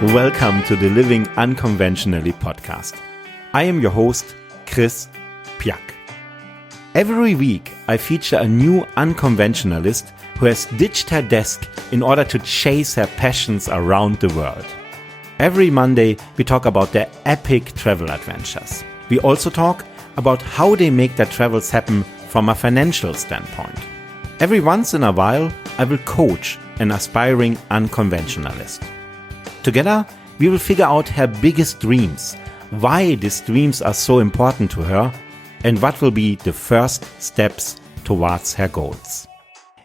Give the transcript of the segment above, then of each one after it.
Welcome to the Living Unconventionally podcast. I am your host, Chris Piak. Every week, I feature a new unconventionalist who has ditched her desk in order to chase her passions around the world. Every Monday, we talk about their epic travel adventures. We also talk about how they make their travels happen from a financial standpoint. Every once in a while, I will coach an aspiring unconventionalist. Together, we will figure out her biggest dreams, why these dreams are so important to her, and what will be the first steps towards her goals.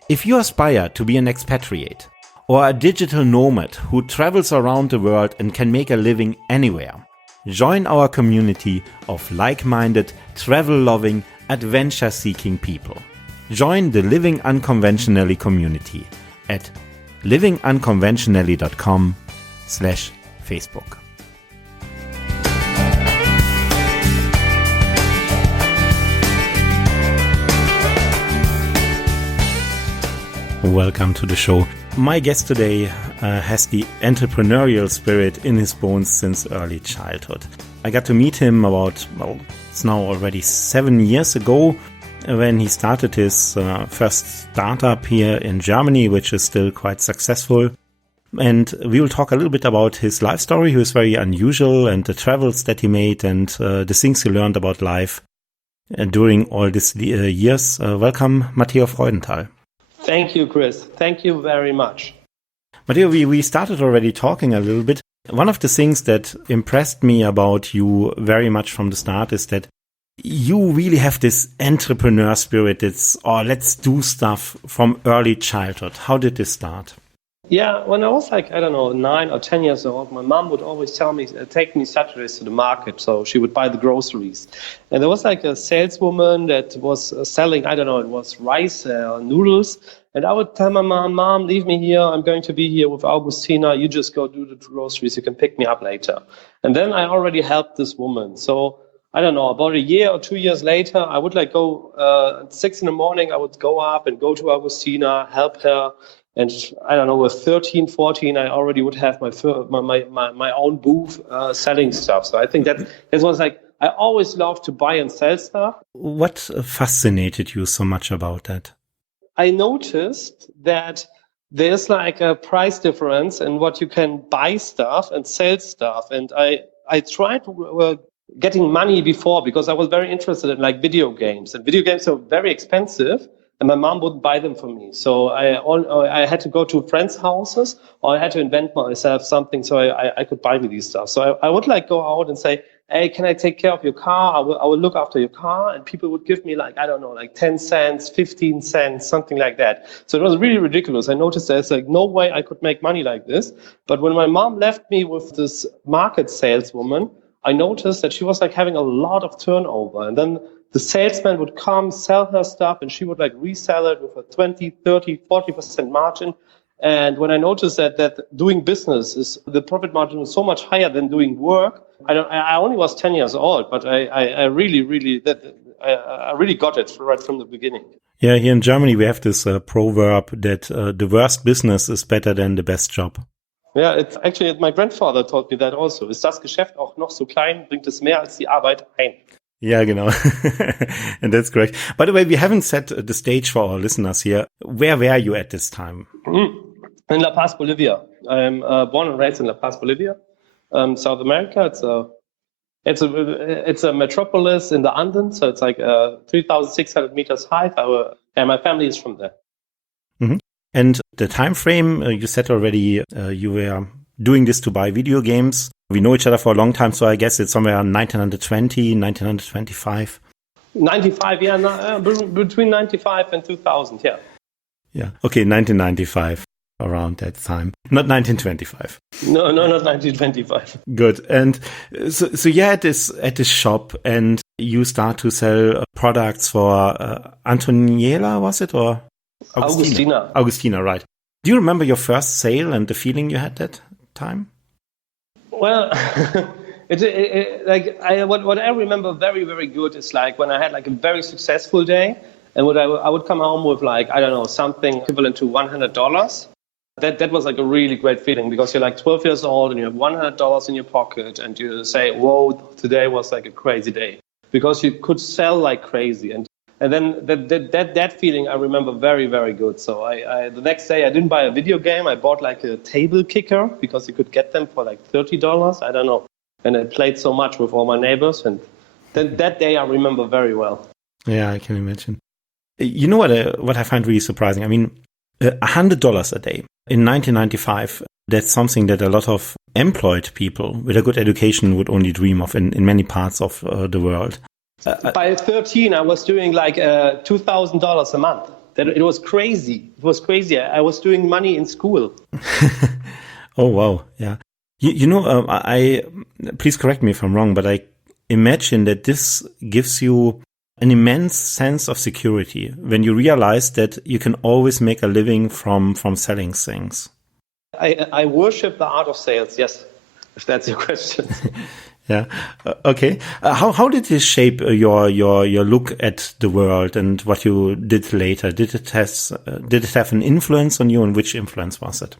If you aspire to be an expatriate or a digital nomad who travels around the world and can make a living anywhere, join our community of like-minded, travel-loving, adventure-seeking people. Join the Living Unconventionally community at livingunconventionally.com/Facebook. Welcome to the show. My guest today has the entrepreneurial spirit in his bones since early childhood. I got to meet him it's now already 7 years ago when he started his first startup here in Germany, which is still quite successful. And we will talk a little bit about his life story, who is very unusual, and the travels that he made and the things he learned about life during all these years. Welcome, Matteo Freudenthal. Thank you, Chris. Thank you very much. Matteo, we started already talking a little bit. One of the things that impressed me about you very much from the start is that you really have this entrepreneur spirit. Let's do stuff from early childhood. How did this start? Yeah, when I was 9 or 10 years old, my mom would always tell me, take me Saturdays to the market. So she would buy the groceries. And there was a saleswoman that was selling, it was rice or noodles. And I would tell my mom, leave me here. I'm going to be here with Augustina. You just go do the groceries. You can pick me up later. And then I already helped this woman. So about a year or 2 years later, I would go at 6 in the morning. I would go up and go to Augustina, help her. And with 13, 14, I already would have my own booth selling stuff. So I think that was I always loved to buy and sell stuff. What fascinated you so much about that? I noticed that there's a price difference in what you can buy stuff and sell stuff. And I tried getting money before because I was very interested in video games. And video games are very expensive. And my mom wouldn't buy them for me. So I had to go to friends' houses, or I had to invent myself something so I could buy me these stuff. So I would go out and say, hey, can I take care of your car? I will look after your car. And people would give me 10 cents, 15 cents, something like that. So it was really ridiculous. I noticed there's no way I could make money like this. But when my mom left me with this market saleswoman, I noticed that she was having a lot of turnover. And then the salesman would come, sell her stuff, and she would resell it with a 20, 30, 40% margin. And when I noticed that doing business the profit margin was so much higher than doing work, I only was 10 years old, but I really got it right from the beginning. Yeah, here in Germany we have this proverb that the worst business is better than the best job. Yeah, it's actually my grandfather taught me that also. Ist das Geschäft auch noch so klein, bringt es mehr als die Arbeit ein. Yeah, genau. And that's correct. By the way, we haven't set the stage for our listeners here. Where were you at this time? In La Paz, Bolivia. I'm born and raised in La Paz, Bolivia, South America. It's a metropolis in the Andes, so it's 3,600 meters high. And my family is from there. Mm-hmm. And the time frame, you said already, you were doing this to buy video games. We know each other for a long time, so I guess it's somewhere around 1920, 1925. 95, yeah, between 95 and 2000, yeah. Yeah, okay, 1995, around that time. Not 1925. No, not 1925. Good. And so you're at this shop, and you start to sell products for Antoniela, was it, or Augustina? Augustina, right. Do you remember your first sale and the feeling you had that time? Well, what I remember very, very good is when I had a very successful day, and I would come home with something equivalent to $100. That was like a really great feeling because you're like 12 years old and you have $100 in your pocket and you say, whoa, today was like a crazy day because you could sell like crazy. And then that feeling I remember very, very good. So I the next day I didn't buy a video game. I bought like a table kicker because you could get them for like $30. I don't know. And I played so much with all my neighbors. And then that day I remember very well. Yeah, I can imagine. You know what I find really surprising? I mean, $100 a day in 1995, that's something that a lot of employed people with a good education would only dream of in many parts of the world. By 13, I was doing like $2,000 a month. It was crazy. It was crazy. I was doing money in school. Oh, wow. Yeah. You know, please correct me if I'm wrong, but I imagine that this gives you an immense sense of security when you realize that you can always make a living from selling things. I worship the art of sales, yes, if that's your question. Yeah. Okay. How did this shape your look at the world and what you did later? Did it have an influence on you, and which influence was it?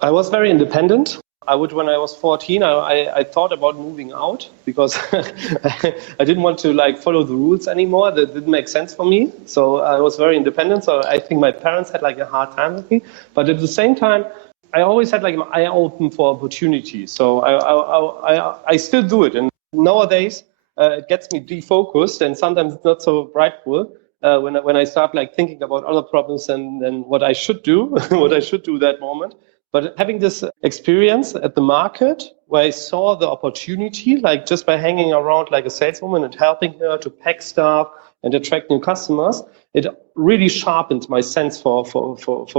I was very independent. When I was 14, I thought about moving out because I didn't want to like follow the rules anymore. That didn't make sense for me. So I was very independent. So I think my parents had like a hard time with me. But at the same time, I always had like an eye open for opportunity. So I still do it. And nowadays, it gets me defocused and sometimes it's not so brightful when I start like thinking about other problems and what I should do, what I should do that moment. But having this experience at the market where I saw the opportunity, like just by hanging around like a saleswoman and helping her to pack stuff and attract new customers, it really sharpened my sense for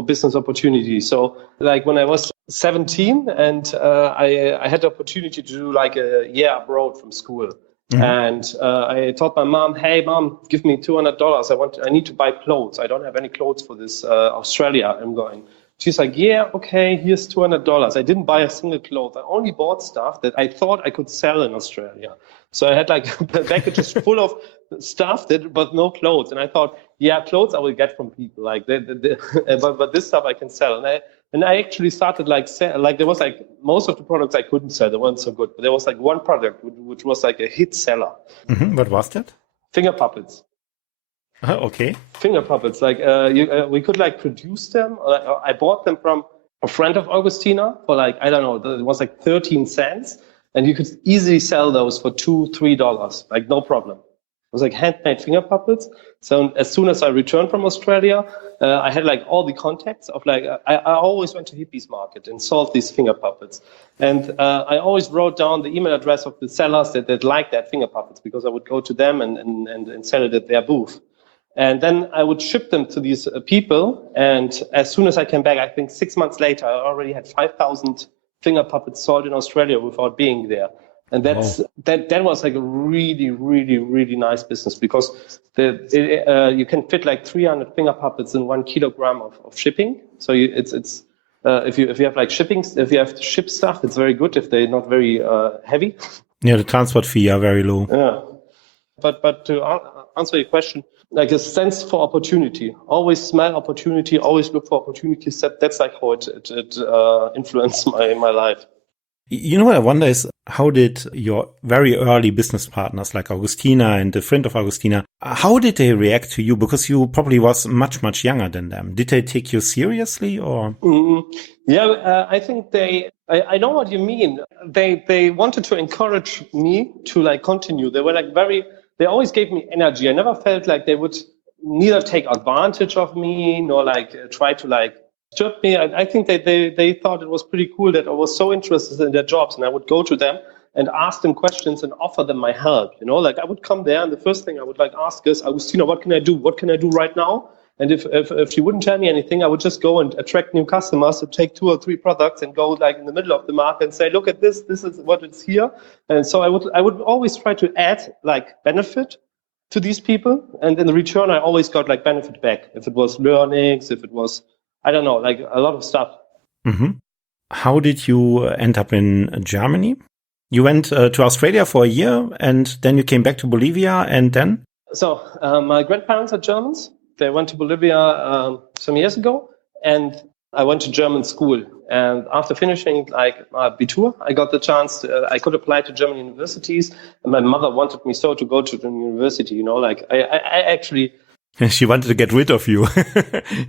business opportunities. So like when I was 17 and I had the opportunity to do like a year abroad from school. Mm-hmm. And I told my mom, hey, mom, give me $200. I need to buy clothes. I don't have any clothes for this Australia I'm going. She's like, yeah, okay, here's $200. I didn't buy a single cloth. I only bought stuff that I thought I could sell in Australia. So I had like packages full of stuff but no clothes. And I thought, yeah, clothes I will get from people. Like, but this stuff I can sell. And I actually started like there was like most of the products I couldn't sell. They weren't so good. But there was like one product which was like a hit seller. Mm-hmm. What was that? Finger puppets. Okay. Finger puppets, like we could like produce them. I bought them from a friend of Augustina for like, I don't know, it was like 13 cents. And you could easily sell those for $2-3, like no problem. It was like handmade finger puppets. So as soon as I returned from Australia, I had like all the contacts of like, I always went to Hippies Market and sold these finger puppets. And I always wrote down the email address of the sellers that liked that finger puppets because I would go to them and sell it at their booth. And then I would ship them to these people. And as soon as I came back, I think 6 months later, I already had 5,000 finger puppets sold in Australia without being there. And that was like a really, really, really nice business because you can fit like 300 finger puppets in 1 kilogram of shipping. So if you have like if you have to ship stuff, it's very good if they're not very heavy. Yeah, the transport fee are very low. Yeah, but to answer your question, like a sense for opportunity, always smell opportunity, always look for opportunities. That's like how it influenced my life. You know what I wonder is, how did your very early business partners like Augustina and the friend of Augustina, how did they react to you? Because you probably was much, much younger than them. Did they take you seriously or? Yeah, I think I know what you mean. They wanted to encourage me to like continue. They were like they always gave me energy. I never felt like they would neither take advantage of me nor like try to like disturb me. I think they thought it was pretty cool that I was so interested in their jobs and I would go to them and ask them questions and offer them my help. You know, like I would come there and the first thing I would like ask is, Agustina, what can I do? What can I do right now? And if she wouldn't tell me anything, I would just go and attract new customers to take 2 or 3 products and go like in the middle of the market and say, look at this is what is here. And so I would always try to add like benefit to these people. And in return, I always got like benefit back. If it was learnings, if it was, I don't know, like a lot of stuff. Mm-hmm. How did you end up in Germany? You went to Australia for a year and then you came back to Bolivia and then? So my grandparents are Germans. They went to Bolivia some years ago, and I went to German school. And after finishing like Abitur, I got the chance I could apply to German universities. And my mother wanted me so to go to the university, like I actually. She wanted to get rid of you.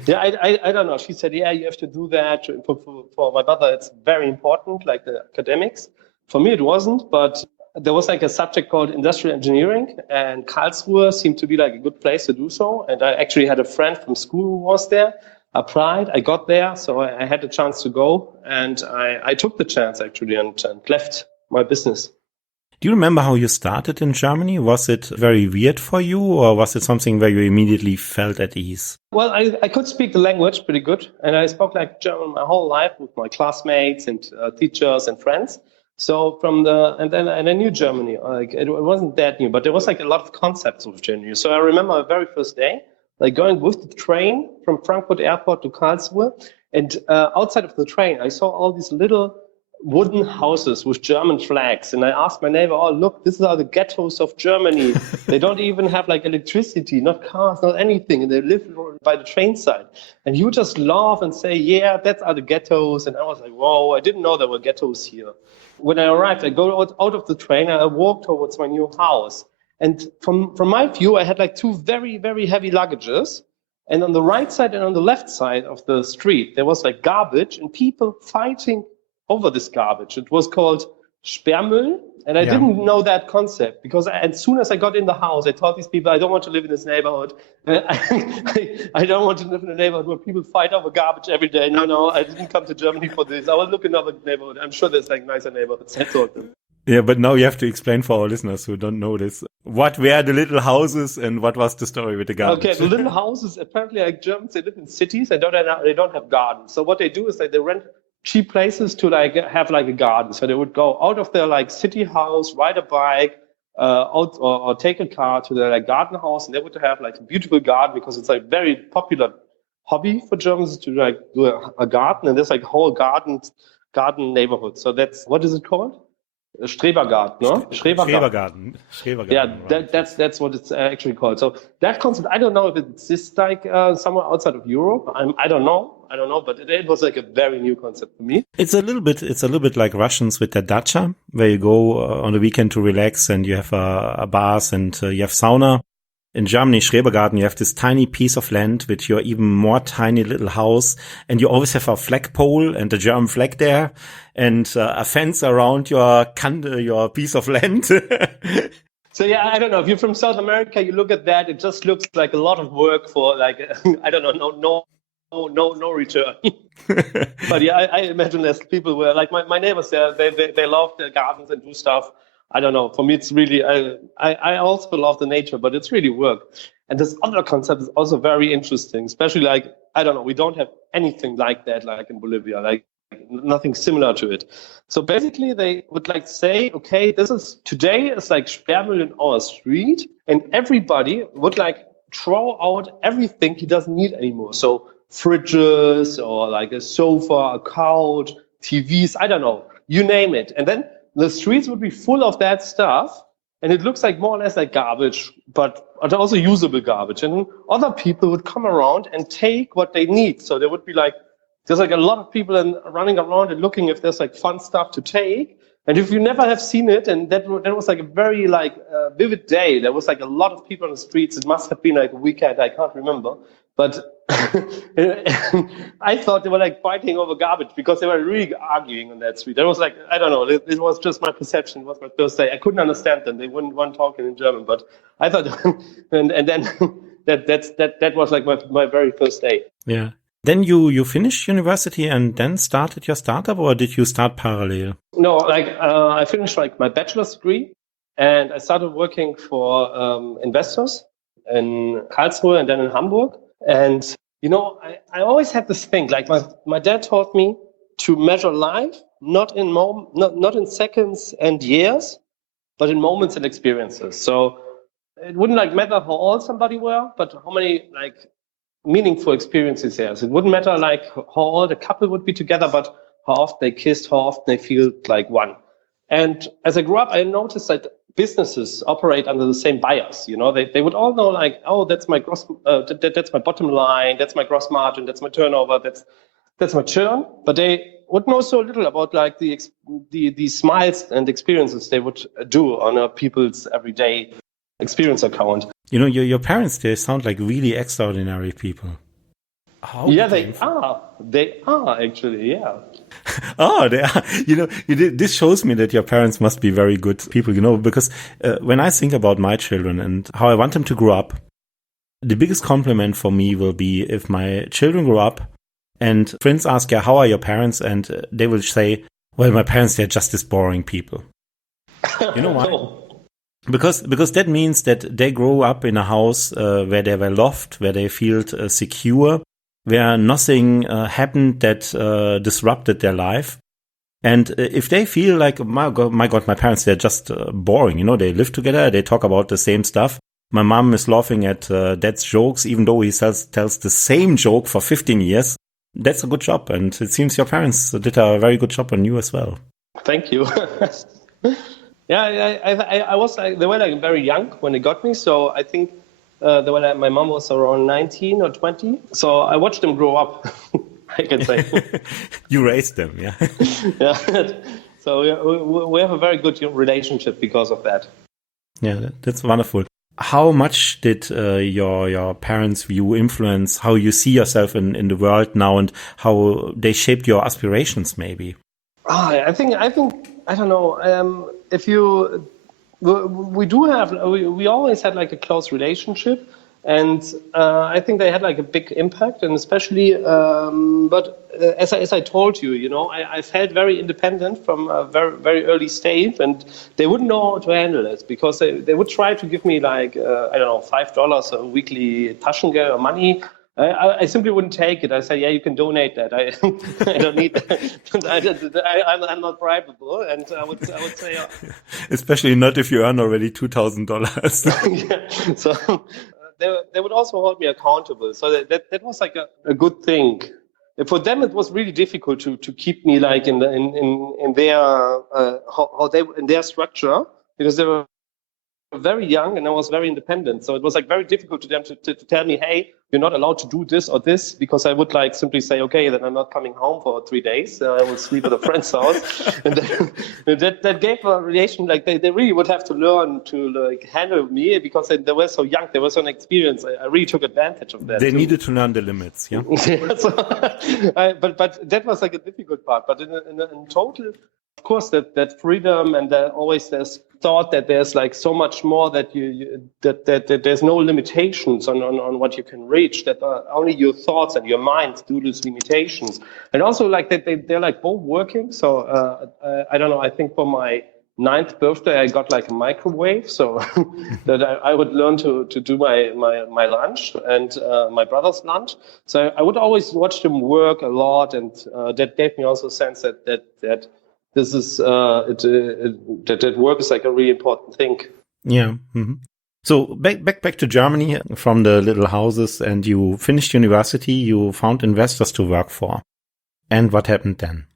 Yeah, I don't know. She said, yeah, you have to do that. For my mother, it's very important, like the academics. For me, it wasn't, but there was like a subject called industrial engineering, and Karlsruhe seemed to be like a good place to do so. And I actually had a friend from school who was there, applied, I got there, so I had the chance to go, and I took the chance actually and left my business. Do you remember how you started in Germany? Was it very weird for you, or was it something where you immediately felt at ease? Well, I could speak the language pretty good, and I spoke like German my whole life with my classmates and teachers and friends. So and I knew Germany. Like it wasn't that new, but there was like a lot of concepts of Germany. So I remember my very first day, like going with the train from Frankfurt Airport to Karlsruhe, and outside of the train, I saw all these little wooden houses with German flags. And I asked my neighbor, oh, look, these are the ghettos of Germany. They don't even have like electricity, not cars, not anything. And they live by the train side. And he would just laugh and say, yeah, that's are the ghettos. And I was like, whoa, I didn't know there were ghettos here. When I arrived, I go out of the train and I walk towards my new house. And from my view, I had like two very, very heavy luggages. And on the right side and on the left side of the street, there was like garbage and people fighting over this garbage. It was called Sperrmüll, and I didn't know that concept because as soon as I got in the house, I told these people, I don't want to live in this neighborhood. I don't want to live in a neighborhood where people fight over garbage every day. No, I didn't come to Germany for this. I will look in another neighborhood. I'm sure there's like nicer neighborhoods. I told them. Yeah, but now you have to explain for our listeners who don't know this. What were the little houses and what was the story with the garbage? Okay, the little houses, apparently like Germans, they live in cities and they don't have gardens. So what they do is they rent cheap places to like have like a garden. So they would go out of their like city house, ride a bike, out or take a car to their like garden house, and they would have like a beautiful garden because it's like very popular hobby for Germans to like do a garden, and there's like whole garden neighborhood. So that's, what is it called? Schrebergarten, no? Schrebergarten. Yeah, that's what it's actually called. So that concept, I don't know if it exists like somewhere outside of Europe. I don't know, but it was like a very new concept for me. It's a little bit like Russians with their dacha, where you go on the weekend to relax and you have a bath and you have sauna. In Germany, Schrebergarten, you have this tiny piece of land with your even more tiny little house, and you always have a flagpole and a German flag there, and a fence around your piece of land. So yeah, I don't know. If you're from South America, you look at that, it just looks like a lot of work for like, I don't know, no return. But yeah, I imagine there's people where like my neighbors there, they love their gardens and do stuff. I don't know. For me, it's really, I also love the nature, but it's really work. And this other concept is also very interesting, especially like, I don't know, we don't have anything like that, like in Bolivia, like nothing similar to it. So basically they would like say, okay, today is like Sperrmüll in our street, and everybody would like throw out everything he doesn't need anymore. So fridges or like a sofa, a couch, TVs, I don't know, you name it. And then the streets would be full of that stuff, and it looks like more or less like garbage, but also usable garbage. And other people would come around and take what they need. So there would be like, there's like a lot of people running around and looking if there's like fun stuff to take. And if you never have seen it, and that was like a very like vivid day. There was like a lot of people on the streets. It must have been like a weekend. I can't remember. But I thought they were like fighting over garbage because they were really arguing on that street. That was like, I don't know, it was just my perception. It was my first day. I couldn't understand them. They wouldn't want talking in German, but I thought, and then that was like my very first day. Yeah. Then you finished university and then started your startup, or did you start parallel? No, like I finished like my bachelor's degree, and I started working for investors in Karlsruhe and then in Hamburg. And, you know, I always had this thing, like my dad taught me to measure life, not in seconds and years, but in moments and experiences. So it wouldn't like matter how old somebody were, but how many like meaningful experiences there is. It wouldn't matter like how old a couple would be together, but how often they kissed, how often they feel like one. And as I grew up, I noticed that businesses operate under the same bias. You know, they would all know like, oh, that's my gross, that's my bottom line, that's my gross margin, that's my turnover, that's mature, but they would know so little about like the smiles and experiences they would do on a people's everyday experience account. You know, your parents, they sound like really extraordinary people. How Yeah, did they are. They are actually, yeah. Oh, they are. You know, this shows me that your parents must be very good people, you know, because when I think about my children and how I want them to grow up, the biggest compliment for me will be if my children grow up and friends ask, yeah, how are your parents? And they will say, well, my parents, they're just as boring people. You know why? No. Because that means that they grow up in a house where they were loved, where they feel secure, where nothing happened that disrupted their life. And if they feel like, my God, my parents, they're just boring, you know, they live together, they talk about the same stuff. My mom is laughing at dad's jokes, even though he tells the same joke for 15 years. That's a good job. And it seems your parents did a very good job on you as well. Thank you. Yeah, I was like, they were like very young when they got me. So I think my mom was around 19 or 20. So I watched them grow up, I can say. You raised them, yeah. Yeah. So we have a very good relationship because of that. Yeah, that's wonderful. How much did your parents' view influence how you see yourself in the world now and how they shaped your aspirations, maybe? I think I don't know. If you, we always had like a close relationship, and I think they had like a big impact, and especially, but as I told you, you know, I felt very independent from a very very early stage, and they wouldn't know how to handle it because they would try to give me like I don't know, $5 a weekly Taschengeld or money. I simply wouldn't take it. I say, yeah, you can donate that. I don't need that. I'm not bribable, and I would say, especially not if you earn already $2,000. Yeah. So they would also hold me accountable. So that was like a good thing. For them, it was really difficult to keep me like in their how they in their structure because they were very young and I was very independent. So it was like very difficult to them to tell me, hey, you're not allowed to do this or this, because I would like simply say, okay, then I'm not coming home for 3 days. I will sleep at a friend's house. And that gave a relation, like they really would have to learn to like handle me because they were so young, they were so inexperienced. I really took advantage of that. They needed to learn the limits, yeah? Yeah, so, but that was like a difficult part. But in total, of course, that freedom and always there's thought that there's like so much more that that there's no limitations on what you can reach, that only your thoughts and your mind do these limitations. And also like they're like both working. So I don't know, I think for my 9th birthday I got like a microwave, so that I would learn to do my lunch and my brother's lunch. So I would always watch them work a lot, and that gave me also a sense that this is that work is like a really important thing. Yeah. Mm-hmm. So back to Germany from the little houses, and you finished university. You found investors to work for, and what happened then?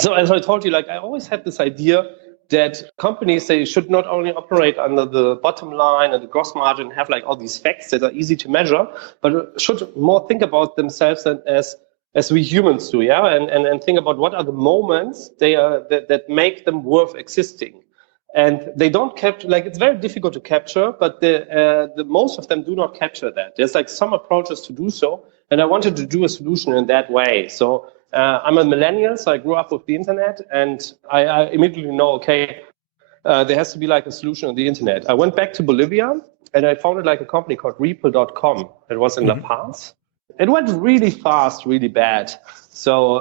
So as I told you, like I always had this idea that companies, they should not only operate under the bottom line and the gross margin, have like all these facts that are easy to measure, but should more think about themselves as we humans do, yeah, and think about what are the moments that make them worth existing. And they don't capture, like it's very difficult to capture, but the most of them do not capture that. There's like some approaches to do so, and I wanted to do a solution in that way. So I'm a millennial, so I grew up with the internet, and I immediately know, okay, there has to be like a solution on the internet. I went back to Bolivia, and I founded like a company called Ripple.com. It was in La Paz. It went really fast, really bad. So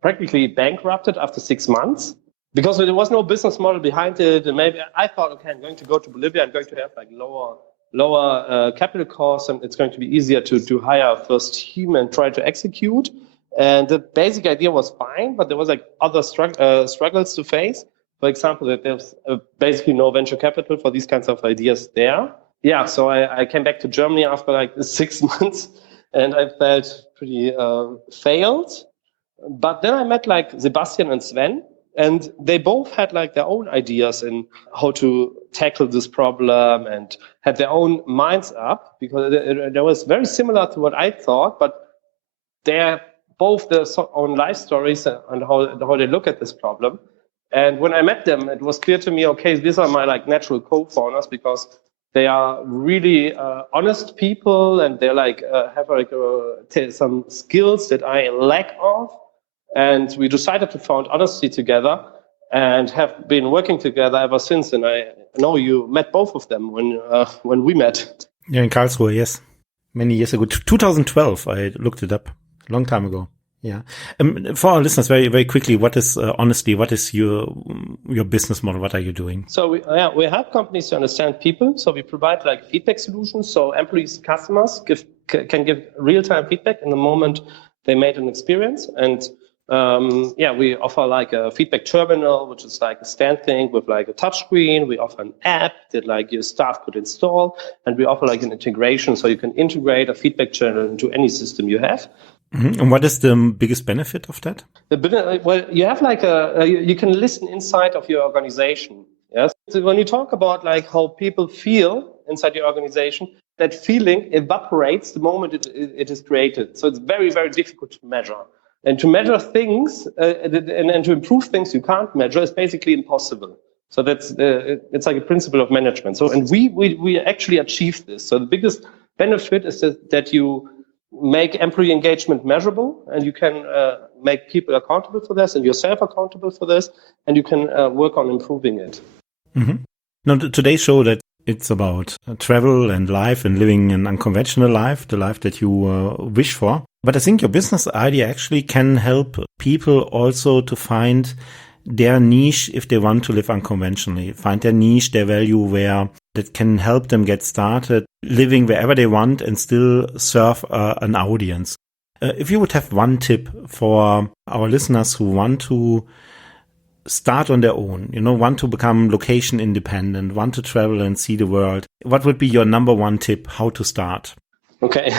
practically bankrupted after 6 months because there was no business model behind it. And maybe I thought, okay, I'm going to go to Bolivia. I'm going to have like lower capital costs, and it's going to be easier to hire a first team and try to execute. And the basic idea was fine, but there was like other struggles to face. For example, that there's basically no venture capital for these kinds of ideas there. Yeah, so I came back to Germany after like 6 months, and I felt pretty failed. But then I met like Sebastian and Sven, and they both had like their own ideas in how to tackle this problem and had their own minds up, because it was very similar to what I thought, but their both their own life stories and how they look at this problem. And when I met them, it was clear to me, okay, these are my like natural co-founders because they are really honest people, and they like have like some skills that I lack of. And we decided to found Honesty together, and have been working together ever since. And I know you met both of them when we met. Yeah, in Karlsruhe, yes. Many years ago. 2012, I looked it up. A long time ago. Yeah. For our listeners, very, very quickly, what is Honesty? What is your business model? What are you doing? So we help companies to understand people. So we provide like feedback solutions. So employees, customers can give real-time feedback in the moment they made an experience. And we offer like a feedback terminal, which is like a stand thing with like a touch screen. We offer an app that like your staff could install, and we offer like an integration, so you can integrate a feedback channel into any system you have. Mm-hmm. And what is the biggest benefit of that? Well, you have like you can listen inside of your organization. Yes. So when you talk about like how people feel inside your organization, that feeling evaporates the moment it is created. So it's very, very difficult to measure. And to measure things and to improve things you can't measure is basically impossible. So that's it's like a principle of management. So and we actually achieve this. So the biggest benefit is that you make employee engagement measurable, and you can make people accountable for this and yourself accountable for this, and you can work on improving it. Mm-hmm. Now, today's show that it's about travel and life and living an unconventional life, the life that you wish for. But I think your business idea actually can help people also to find their niche if they want to live unconventionally, find their niche, their value where that can help them get started living wherever they want and still serve an audience. If you would have one tip for our listeners who want to start on their own, want to become location independent, want to travel and see the world, what would be your number one tip how to start? Okay.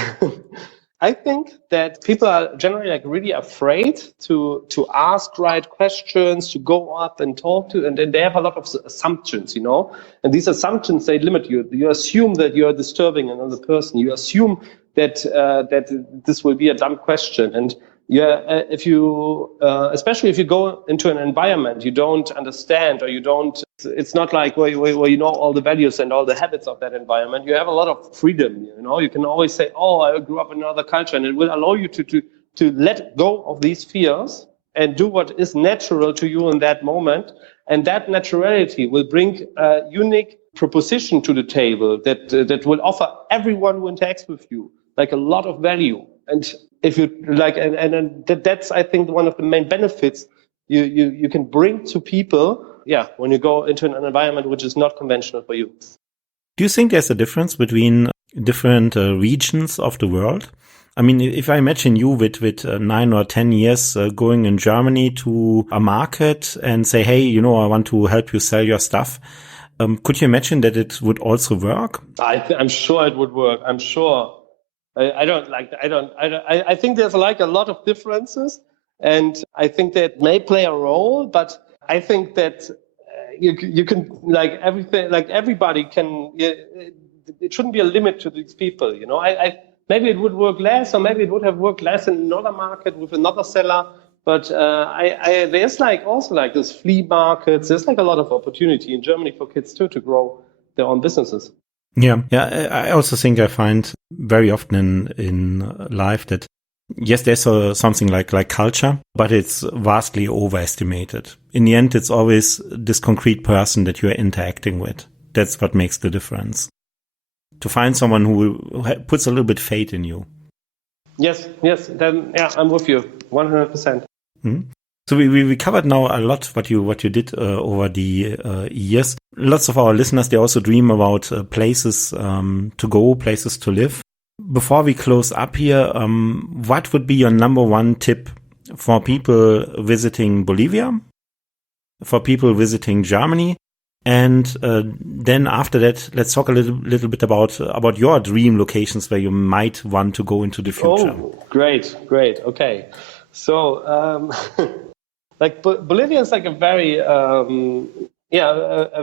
I think that people are generally like really afraid to ask right questions, to go up and talk to, and they have a lot of assumptions, and these assumptions, they limit you. You assume that you are disturbing another person. You assume that this will be a dumb question. And especially if you go into an environment you don't understand, or it's not like where you know all the values and all the habits of that environment. You have a lot of freedom. You can always say, "Oh, I grew up in another culture," and it will allow you to let go of these fears and do what is natural to you in that moment. And that naturality will bring a unique proposition to the table that will offer everyone who interacts with you like a lot of value. And if you like, and that's, I think, one of the main benefits you can bring to people. Yeah, when you go into an environment which is not conventional for you. Do you think there's a difference between different regions of the world? I mean, if I imagine you with 9 or 10 years going in Germany to a market and say, hey, I want to help you sell your stuff. Could you imagine that it would also work? I'm sure it would work. I'm sure. I think there's like a lot of differences, and I think that may play a role, but I think that you can like everything, like everybody can. It shouldn't be a limit to these people, maybe it would work less, or maybe it would have worked less in another market with another seller. But there's like also like this flea markets. There's like a lot of opportunity in Germany for kids too to grow their own businesses. Yeah. I also think I find very often in life that, yes, there's something like culture, but it's vastly overestimated. In the end, it's always this concrete person that you're interacting with. That's what makes the difference. To find someone who puts a little bit faith in you. Yes. Then, I'm with you 100%. Mm-hmm. So we covered now a lot what you did over the years. Lots of our listeners, they also dream about places to go, places to live. Before we close up here, what would be your number one tip for people visiting Bolivia, for people visiting Germany? And then after that, let's talk a little bit about your dream locations where you might want to go into the future. Oh, great. Okay. So, like Bolivia is like a very, a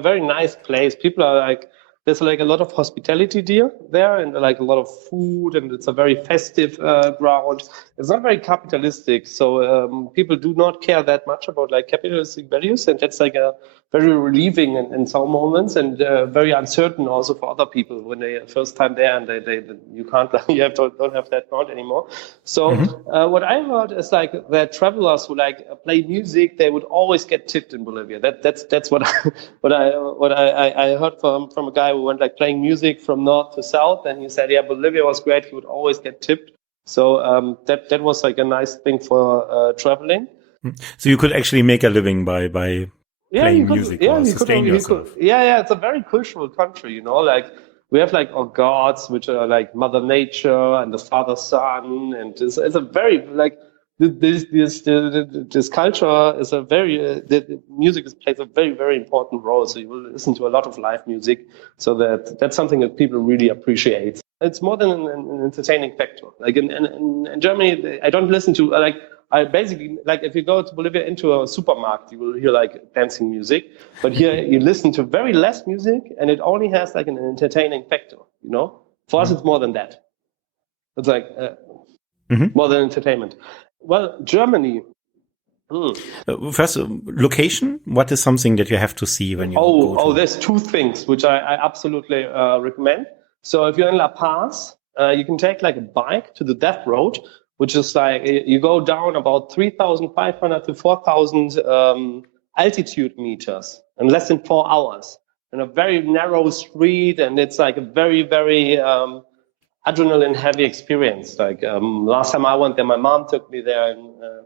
very nice place. People are like There's like a lot of hospitality there and like a lot of food, and it's a very festive ground. It's not very capitalistic, so people do not care that much about like capitalistic values, and that's like a very relieving in some moments, and very uncertain also for other people when they first time there and they you can't don't have that ground anymore. So what I heard is like that travelers who like play music, they would always get tipped in Bolivia. That's what I heard from a guy who went like playing music from north to south, and he said, yeah, Bolivia was great. He would always get tipped. So that was like a nice thing for traveling. So you could actually make a living by playing music or sustain yourself. It's a very cultural country, you know, like we have like our gods, which are like Mother Nature and the Father Sun, and it's a very like this culture is a very the music plays a very, very important role. So you will listen to a lot of live music, so that's something that people really appreciate. It's more than an entertaining factor. Like in Germany, I don't listen to like. I basically, like, if you go to Bolivia into a supermarket, you will hear like dancing music. But here you listen to very less music, and it only has like an entertaining factor, you know? For us, it's more than that. It's like more than entertainment. Well, Germany. First, location. What is something that you have to see when you go to there's two things which I absolutely recommend. So if you're in La Paz, you can take like a bike to the Death Road, which is like you go down about 3,500 to 4,000 altitude meters in less than 4 hours in a very narrow street, and it's like a very, very adrenaline heavy experience. Like last time I went there, my mom took me there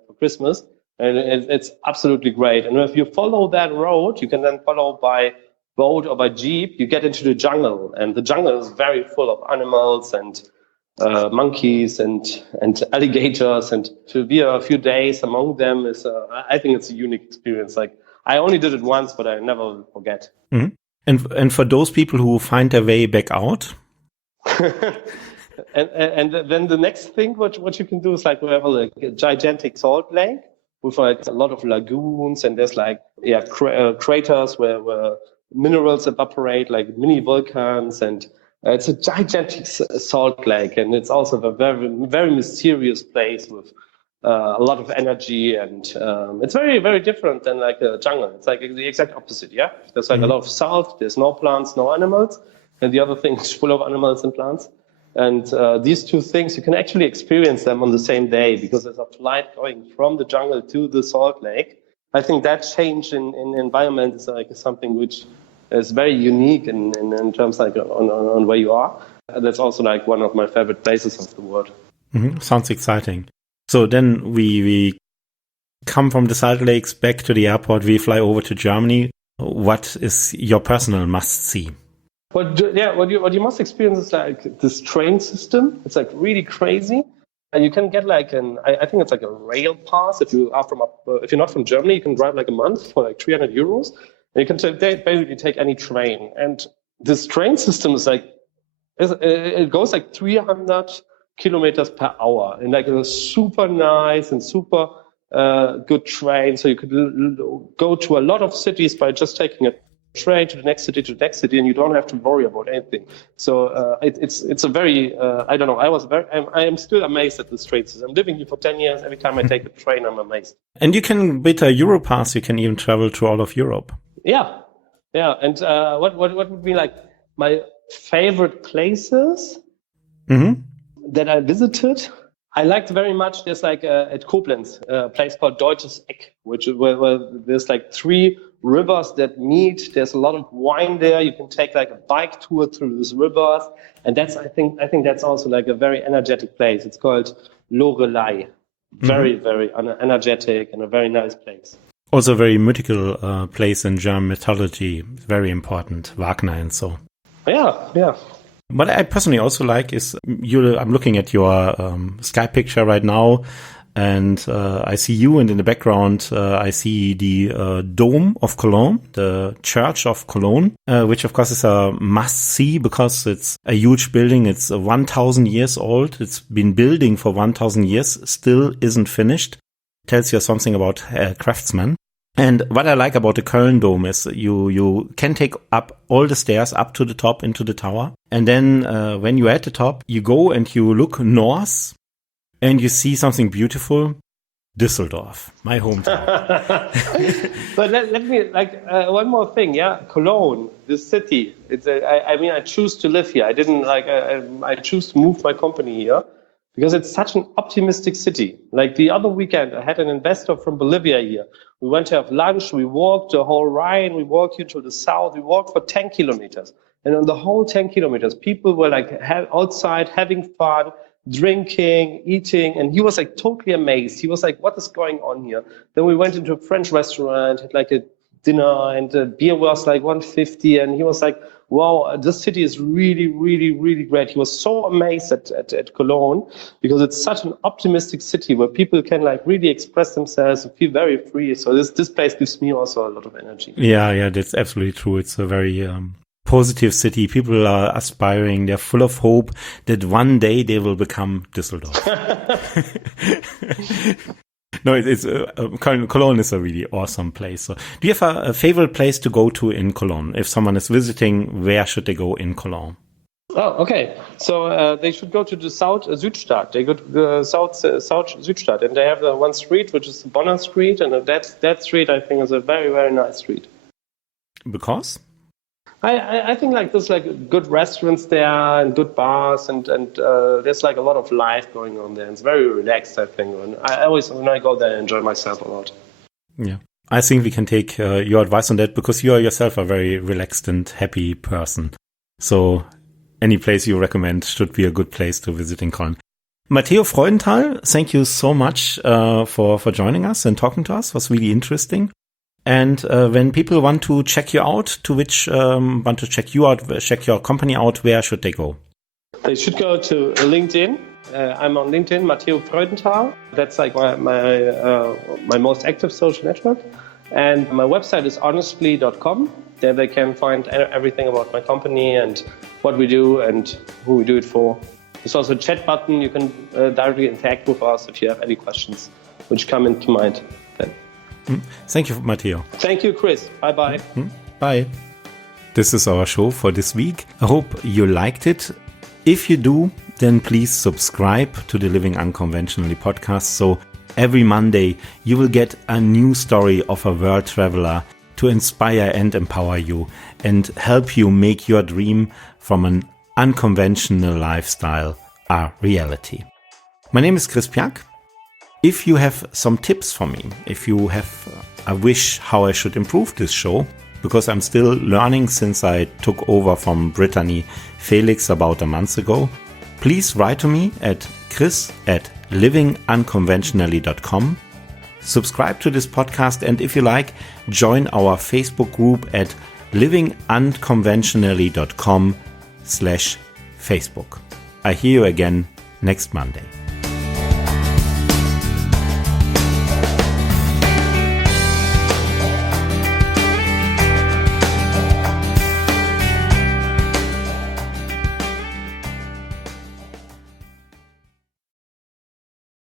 for Christmas, and it's absolutely great. And if you follow that road, you can then follow by boat or by jeep. You get into the jungle, and the jungle is very full of animals and monkeys and alligators, and to be a few days among them is I think it's a unique experience. Like I only did it once, but I never forget. Mm-hmm. And for those people who find their way back out, and then the next thing what you can do is like we have like a gigantic salt lake with like a lot of lagoons, and there's like craters where minerals evaporate like mini volcans, and it's a gigantic salt lake, and it's also a very, very mysterious place with a lot of energy, and it's very, very different than like a jungle. It's like the exact opposite, yeah? There's like a lot of salt, there's no plants, no animals, and the other thing is full of animals and plants. And these two things, you can actually experience them on the same day because there's a flight going from the jungle to the salt lake. I think that change in environment is like something which is very unique in terms like on where you are. That's also like one of my favorite places of the world. Mm-hmm. Sounds exciting. So then we come from the Salt Lakes back to the airport. We fly over to Germany. What is your personal must-see? What you must experience is like this train system. It's like really crazy. And you can get like I think it's like a rail pass. If you're not from Germany, you can drive like a month for like 300 euros. And you can basically take any train. And this train system is like, it goes like 300 kilometers per hour. And like a super nice and super good train. So you could go to a lot of cities by just taking a train to the next city, and you don't have to worry about anything. So it's a very I don't know. I am still amazed at this train system. I'm living here for 10 years. Every time I take a train, I'm amazed. And you can, with a Europass, you can even travel to all of Europe. Yeah. And what would be like my favorite places that I visited? I liked very much. There's like at Koblenz a place called Deutsches Eck, where there's like 3 rivers that meet. There's a lot of wine there. You can take like a bike tour through these rivers, and that's I think that's also like a very energetic place. It's called Lorelei. Very, very energetic and a very nice place. Also a very mythical place in German mythology. Very important, Wagner and so. Yeah. What I personally also like is I'm looking at your sky picture right now, and I see you, and in the background I see the Dome of Cologne, the Church of Cologne, which of course is a must-see because it's a huge building. It's 1,000 years old. It's been building for 1,000 years, still isn't finished. Tells you something about craftsmen. And what I like about the Köln Dome is you can take up all the stairs up to the top into the tower. And then when you're at the top, you go and you look north and you see something beautiful. Düsseldorf, my hometown. But let me, one more thing, yeah? Cologne, this city. I choose to live here. I didn't, I choose to move my company here because it's such an optimistic city. Like the other weekend, I had an investor from Bolivia here. We went to have lunch, we walked the whole Rhine, we walked here to the south, we walked for 10 kilometers. And on the whole 10 kilometers, people were outside having fun, drinking, eating, and he was totally amazed. He was like, what is going on here? Then we went into a French restaurant, had a dinner, and the beer was 150, and he was like, wow, this city is really, really, really great. He was so amazed at Cologne because it's such an optimistic city where people can really express themselves and feel very free. So this place gives me also a lot of energy. Yeah, that's absolutely true. It's a very positive city. People are aspiring. They're full of hope that one day they will become Düsseldorf. No, it's Cologne is a really awesome place. So, do you have a favorite place to go to in Cologne? If someone is visiting, where should they go in Cologne? Oh, okay. So they should go to the South Südstadt. They go to the South Südstadt, and they have the one street, which is the Bonner Street, and that street I think is a very, very nice street. Because? I think there's good restaurants there and good bars and there's a lot of life going on there. It's very relaxed, I think. And I always, when I go there, I enjoy myself a lot. Yeah. I think we can take your advice on that because you are yourself a very relaxed and happy person. So any place you recommend should be a good place to visit in Cologne. Matteo Freudenthal, thank you so much for joining us and talking to us. It was really interesting. And when people want to check you out, want to check you out, check your company out, where should they go? They should go to LinkedIn. I'm on LinkedIn, Matteo Freudenthal. That's my most active social network. And my website is honestly.com. There they can find everything about my company and what we do and who we do it for. There's also a chat button. You can directly interact with us if you have any questions which come into mind then. Thank you, Matteo. Thank you, Chris. Bye-bye. Bye. This is our show for this week. I hope you liked it. If you do, then please subscribe to the Living Unconventionally podcast. So every Monday, you will get a new story of a world traveler to inspire and empower you and help you make your dream from an unconventional lifestyle a reality. My name is Chris Piak. If you have some tips for me, if you have a wish how I should improve this show, because I'm still learning since I took over from Brittany Felix about a month ago, please write to me at chris@livingunconventionally.com. Subscribe to this podcast, and if you like, join our Facebook group at livingunconventionally.com/Facebook. I hear you again next Monday.